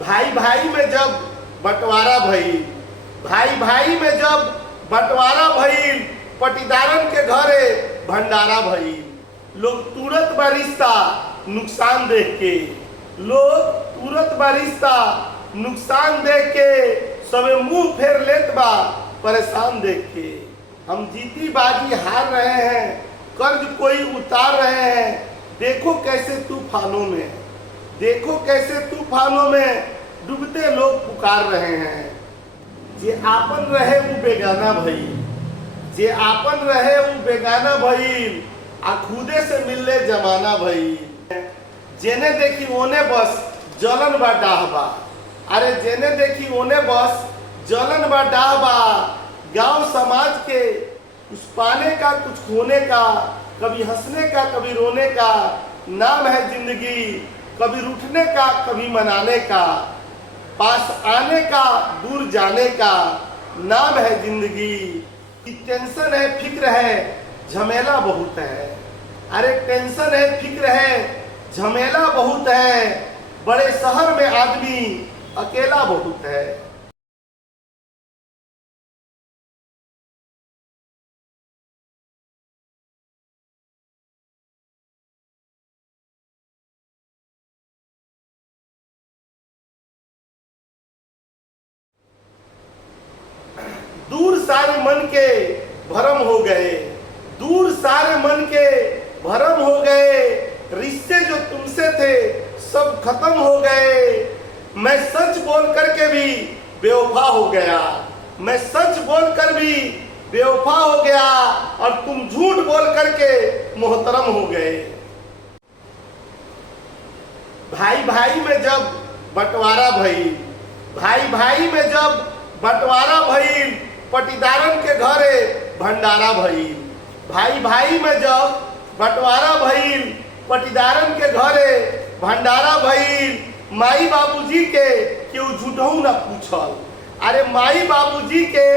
भाई भाई में जब बंटवारा भइल, भाई भाई में जब बंटवारा भइल, पटीदारन के घरे भंडारा भइल। लोग तुरंत बा रिश्ता नुकसान देख के, लोग तुरंत बा रिश्ता नुकसान देख के सबे मुंह फेर लेत बा परेशान देख के। हम जीती बाजी हार रहे हैं, कर्ज कोई उतार रहे हैं। देखो कैसे तूफानों में, देखो कैसे तूफानों में डूबते लोग पुकार रहे हैं। जे आपन रहे वो बेगाना भई, जे आपन रहे वो बेगाना भई, आ खुदे से मिलने जमाना भई। जेने देखी ओने बस जलन बा डाहबा, अरे जेने देखी ओने बस जलन बा डाहबा। गांव समाज के कुछ पाने का कुछ खोने का, कभी हंसने का कभी रोने का नाम है जिंदगी। कभी रूठने का कभी मनाने का, पास आने का दूर जाने का नाम है जिंदगी। टेंशन है फिक्र है झमेला बहुत है, अरे टेंशन है फिक्र है झमेला बहुत है। बड़े शहर में आदमी अकेला बहुत है। दूर सारे मन के भरम हो गए, दूर सारे मन के भरम हो गए। रिश्ते जो तुमसे थे सब खत्म हो गए। मैं सच बोल करके भी बेवफा हो गया, मैं सच बोल कर भी बेवफा हो गया, और तुम झूठ बोल करके मोहतरम हो गए। भाई भाई में जब बंटवारा भइल, भाई भाई में जब बंटवारा भइल, पटीदारन के घरे भंडारा भइल। भाई भाई में जब बंटवारा भइल, पटीदारन के घरे भंडारा भइल। माई बाबूजी के केहू झूठहू ना पूछल, अरे माई बाबूजी के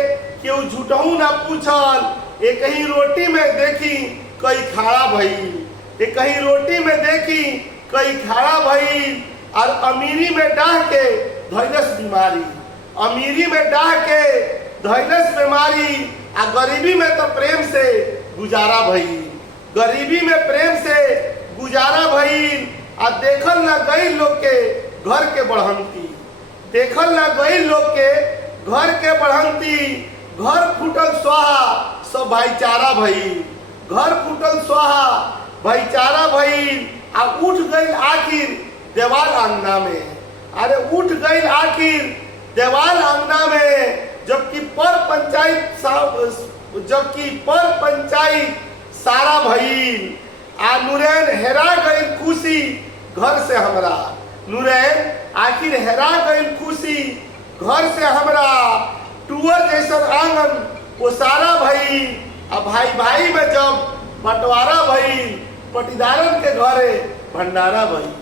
केहू झूठहू ना पूछल। एक ही रोटी में देखी कई खाड़ा भइल, एक ही रोटी में देखी कई खाड़ा भइल। और अमीरी में डाह के धैलस बीमारी, अमीरी में डाह के धैलस बीमारी। आ गरीबी में तो प्रेम से गुजारा भइल, गरीबी में प्रेम से गुजारा भइल। आ देखल ना गई लोग के घर के बढ़ंती, देखल ना गई लोग के घर के बढ़ंती। घर फूटल स्वाहा सब भाईचारा भइल, घर फूटल स्वाहा भाईचारा भइल। आ उठ गई आखिर देवाल अंगना में, अरे उठ गई आखिर देवाल अंगना में। जबकि पर पंचायत सारा भइल। आ नूरैन हेरा गई खुशी घर से हमरा, नूरैन आखिर हेरा गई खुशी घर से हमरा। टूअर जैसन आंगन वो सारा भइल। आ भाई भाई में जब बंटवारा भइल, पटीदारन के घरे भंडारा भइल।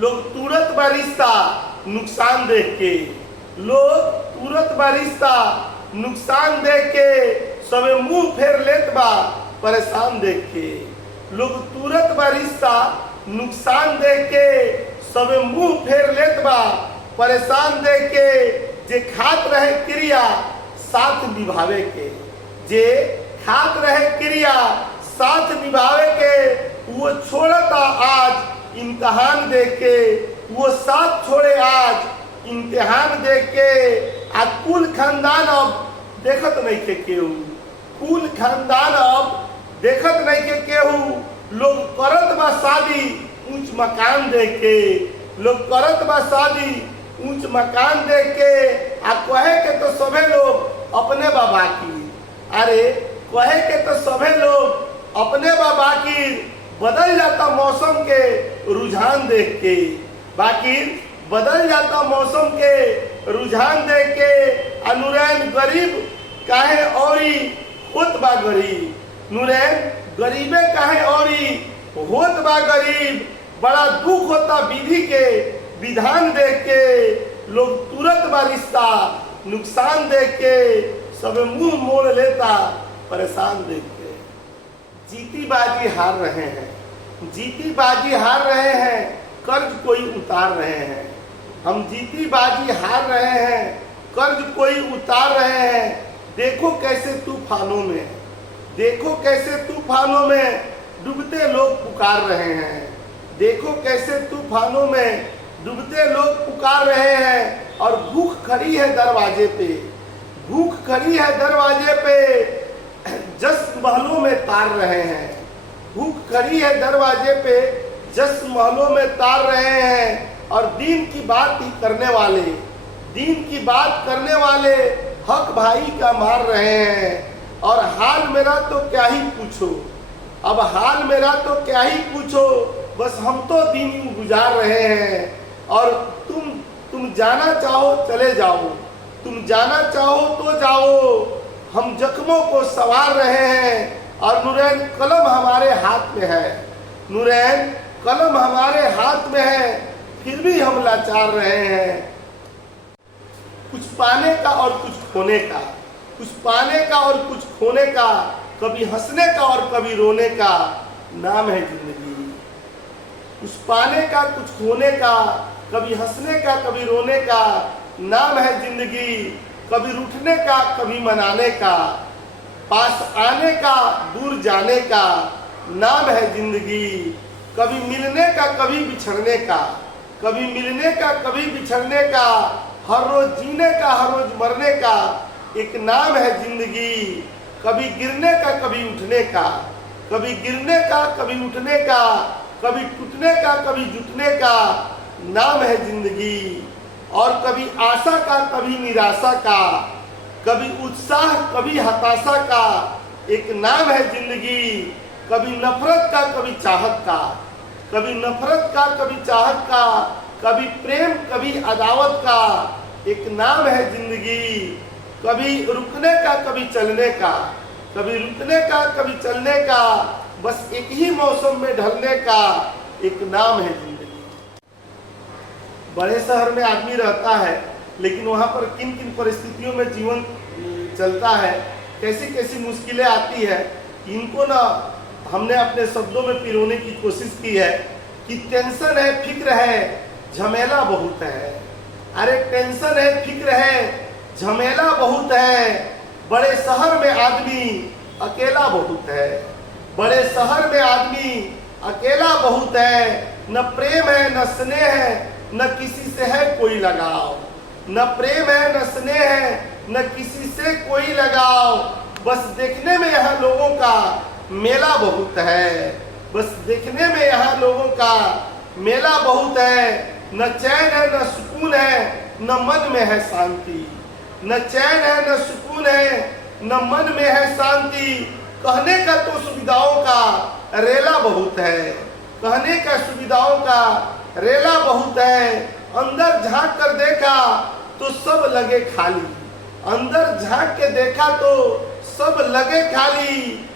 लोग तुरंत बा रिश्ता नुकसान देख के, लोग तुरंत बा रिश्ता नुकसान देख के सबे मुंह फेर लेत बा परेशान देख के। लोग तुरंत बा रिश्ता नुकसान देख के सबे मुंह फेर लेत बा परेशान देख के। जे खात रहे क्रिया साथ निभावे के, जे खात रहे क्रिया साथ निभावे के, वो छोड़ता आज इम्तिहान देख के, वो साथ छोड़े आज इम्तिहान देख के। आ कुल खानदान अब देखत नहीं के केहू, कुल खानदान अब देखत नहीं के केहू। लोग करत बा शादी ऊंच मकान देख के, लोग करत बा शादी ऊंच मकान देख के। आ कहे के तो सभे लोग अपने बाबा की, अरे कहे के तो सभे लोग अपने बाबा की। बदल जाता मौसम के रुझान देख के, बाकी बदल जाता मौसम के रुझान देख के। नूरैन गरीब काहे औरी होत बा गरीब, नूरैन गरीबे काहे औरी होत बा गरीब। बड़ा दुख होता विधि के विधान देख के। लोग तुरंत बा रिश्ता नुकसान देख के सब मुंह मोड़ लेता परेशान देख के। जीती बाजी हार रहे हैं, जीती बाजी हार रहे हैं, कर्ज कोई उतार रहे हैं। हम जीती बाजी हार रहे हैं, कर्ज कोई उतार रहे हैं। देखो कैसे तूफानों में, देखो कैसे तूफानों में डूबते लोग पुकार रहे हैं। देखो कैसे तूफानों में डूबते लोग पुकार रहे हैं। और भूख खड़ी है दरवाजे पे, भूख खड़ी है दरवाजे पे, जश्न महलों में तार रहे हैं। भूख खड़ी है दरवाजे पे, जश्न महलों में तार रहे हैं। और दीन की बात ही करने वाले, दीन की बात करने वाले हक भाई का मार रहे हैं। और हाल मेरा तो क्या ही पूछो, अब हाल मेरा तो क्या ही पूछो, बस हम तो दिन यूं गुजार रहे हैं। और तुम जाना चाहो चले जाओ, तुम जाना चाहो तो जाओ, हम जख्मों को संवार रहे हैं। और नूरैन कलम हमारे हाथ में है, नूरैन कलम हमारे हाथ में है, फिर भी हम लाचार रहे हैं। कुछ पाने का और कुछ खोने का, कुछ पाने का और कुछ खोने का, कभी हंसने का और कभी रोने का नाम है जिंदगी। कुछ पाने का कुछ खोने का, कभी हंसने का कभी रोने का नाम है जिंदगी। कभी रूठने का कभी मनाने का, पास आने का दूर जाने का नाम है जिंदगी। कभी मिलने का कभी बिछड़ने का, कभी मिलने का कभी बिछड़ने का, हर रोज जीने का हर रोज मरने का एक नाम है जिंदगी। कभी गिरने का कभी उठने का, कभी गिरने का कभी उठने का, कभी टूटने का कभी जुटने का नाम है जिंदगी। और कभी आशा का कभी निराशा का, कभी उत्साह कभी हताशा का एक नाम है जिंदगी। कभी नफरत का कभी चाहत का, कभी नफरत का कभी चाहत का, कभी प्रेम कभी अदावत का एक नाम है जिंदगी। कभी रुकने का कभी चलने का, कभी रुकने का कभी चलने का, बस एक ही मौसम में ढलने का एक नाम है जिंदगी। बड़े शहर में आदमी रहता है, लेकिन वहाँ पर किन किन परिस्थितियों में जीवन चलता है, कैसी कैसी मुश्किलें आती है, इनको ना हमने अपने शब्दों में पिरोने की कोशिश की है। कि टेंशन है फिक्र है झमेला बहुत है, अरे टेंशन है फिक्र है झमेला बहुत है। बड़े शहर में आदमी अकेला बहुत है, बड़े शहर में आदमी अकेला बहुत है। न प्रेम है न स्नेह है, न किसी से है कोई लगाव, न प्रेम है न स्नेह है, न किसी से कोई लगाव। बस देखने में यहाँ लोगों का मेला बहुत है, बस देखने में यहाँ लोगों का मेला बहुत है। न चैन है न सुकून है, न मन में है शांति, न चैन है न सुकून है, न मन में है शांति। कहने का तो सुविधाओं का रेला बहुत है, कहने का सुविधाओं का रेला बहुत है। अंदर झांक कर देखा तो सब लगे खाली, अंदर झांक के देखा तो सब लगे खाली।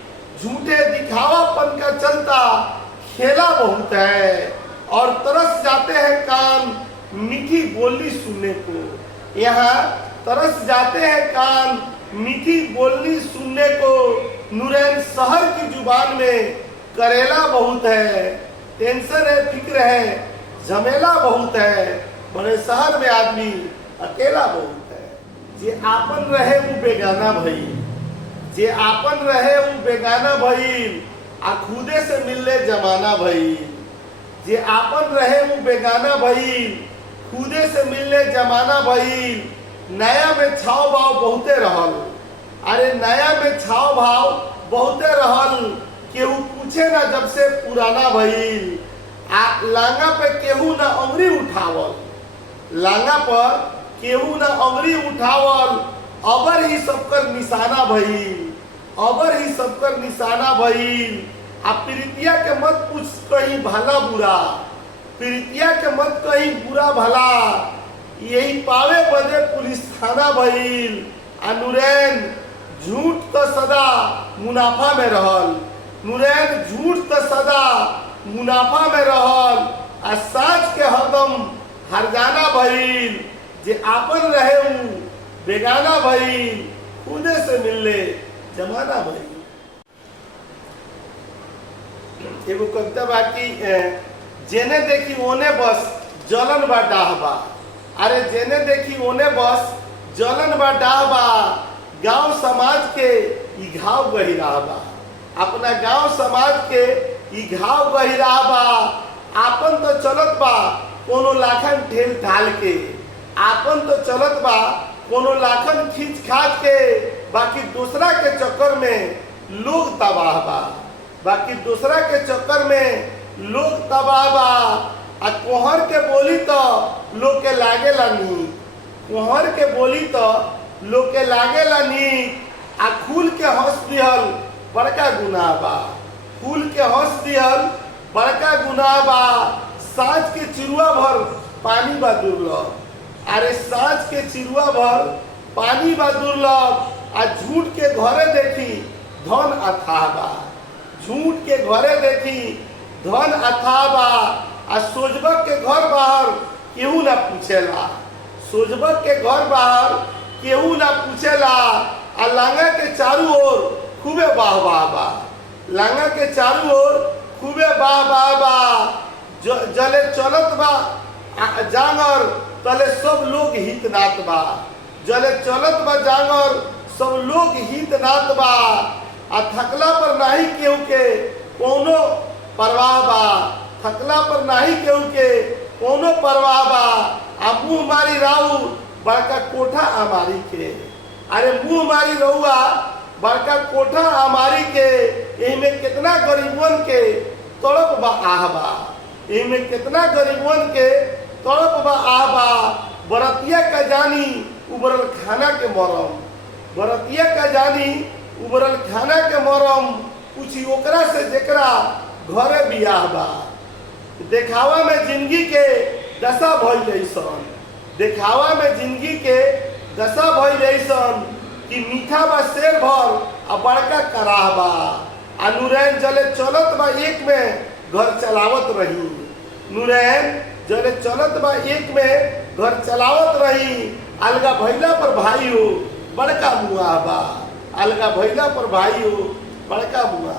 झूठे दिखावापन का चलता खेला बहुत है, और तरस जाते हैं कान मीठी बोली सुनने को। यहाँ तरस जाते हैं कान मीठी बोली सुनने को। नूरैन शहर की जुबान में करेला बहुत है, टेंशन है फिक्र है झमेला बहुत है। बड़े शहर में आदमी अकेला बहुत है। जे आपन रहे वो बेगाना भई, जे आपन रहे वो बेगाना भई, आ खुदे से मिलने जमाना भई। जे आपन रहे वो बेगाना भई, खुदे से मिलने जमाना भई। नया में छाव भाव बहुते रहल, अरे नया में छाव भाव बहुते रहल। केहू पूछे ना जब से पुराना भइल, लांगा पे केहू ना अंगुरी उठावल, लांगा पर केहू ना अंगुरी उठावल। अबर ही सबकर निशाना भइल, अबर ही सबकर निशाना भइल। आ प्रीतिया के मत पूछ कहीं भला बुरा, प्रीतिया के मत कहीं बुरा भला। यही पावे बदे पुलिस थाना भइल। आ नूरैन झूठ तो सदा मुनाफा में रहल, नूरैन झूठ तो सदा मुनाफा में रहल। आ साँच के हरदम हरजाना भइल। जे आपन रहे उ बेगाना भइल, खुदे से मिलले जमाना भइल। एगो कविता बाकी जेने देखी ओने बस जलन बा डाहबा, अरे जेने देखी ओने बस जलन बा डाह बा, गांव समाज के ई घाव गहिरा बा, अपना गांव समाज के ई घाव गहिरा बा। आपन तो चलत बा कोनो लाखन ठेल ढाल के, आपन तो चलत बा कोनो लाखन खींच खाच के, बाकी दूसरा के चक्कर में लोग तबाह बा, बाकी दूसरा के चक्कर में लोग तबाह बा। आ कोहर के बोली तो लोग के लागेला नी, कोहर के बोली तो लोग के लागेला नी। आ खुल के हंस दिहल बड़का गुनाह बा, खुल के हंस दिहल बड़का गुनाह बा। साँझ के चिरुआ भर पानी बा दुर्लभ, अरे साँझ के चिरुआ भर पानी बा दुर्लभ। आ झूठ के घरे देखी धन अथाह बा, झूठ के घरे देखी धन अथाह बा। आ सोजबक के घर बाहर केहू ना पूछेला, सोजबक के घर बाहर केहू ना पूछेला। आ लांगा के चारू ओर खूबे वाह वाह बा, लांगा के चारू ओर खूबे वाह वाह बा। जले चलत बा जांगर तले सब लोग हित नात बा, जले चलत बा जांगर सब लोग हित नात बा। आ थकला पर नाही केहू के कोनो परवाह बा, थकला पर नाही केहू के कोनो परवाह बा। आ मुँह मारी राऊ बड़का कोठा आमारी के, अरे मुँह मारी रहुआ बड़का कोठा आमारी के। एहिमे कितना गरीबन के तड़प बा आह बा, एहिमे कितना गरीबन के तड़प बा आह बा। बरतिया का जानी उबरल खाना के मरम, बरतिया का जानी उबरल खाना के मरम। पूछी ओकरा से जेकरा घरे बियाह बा। देखावा में जिंदगी के दशा भइल जैसन, देखावा में जिंदगी के दशा भइल जैसन कि मीठा बा शेर भर आ बड़का कराह बा। आ नूरैन जले चलत बा एक में घर चलावत रही, नूरैन जले चलत बा एक में घर चलावत रही। अलगा भैला पर भाई हो बड़का मुआ बा, अलगा भैला पर भाई हो बड़का मुआ।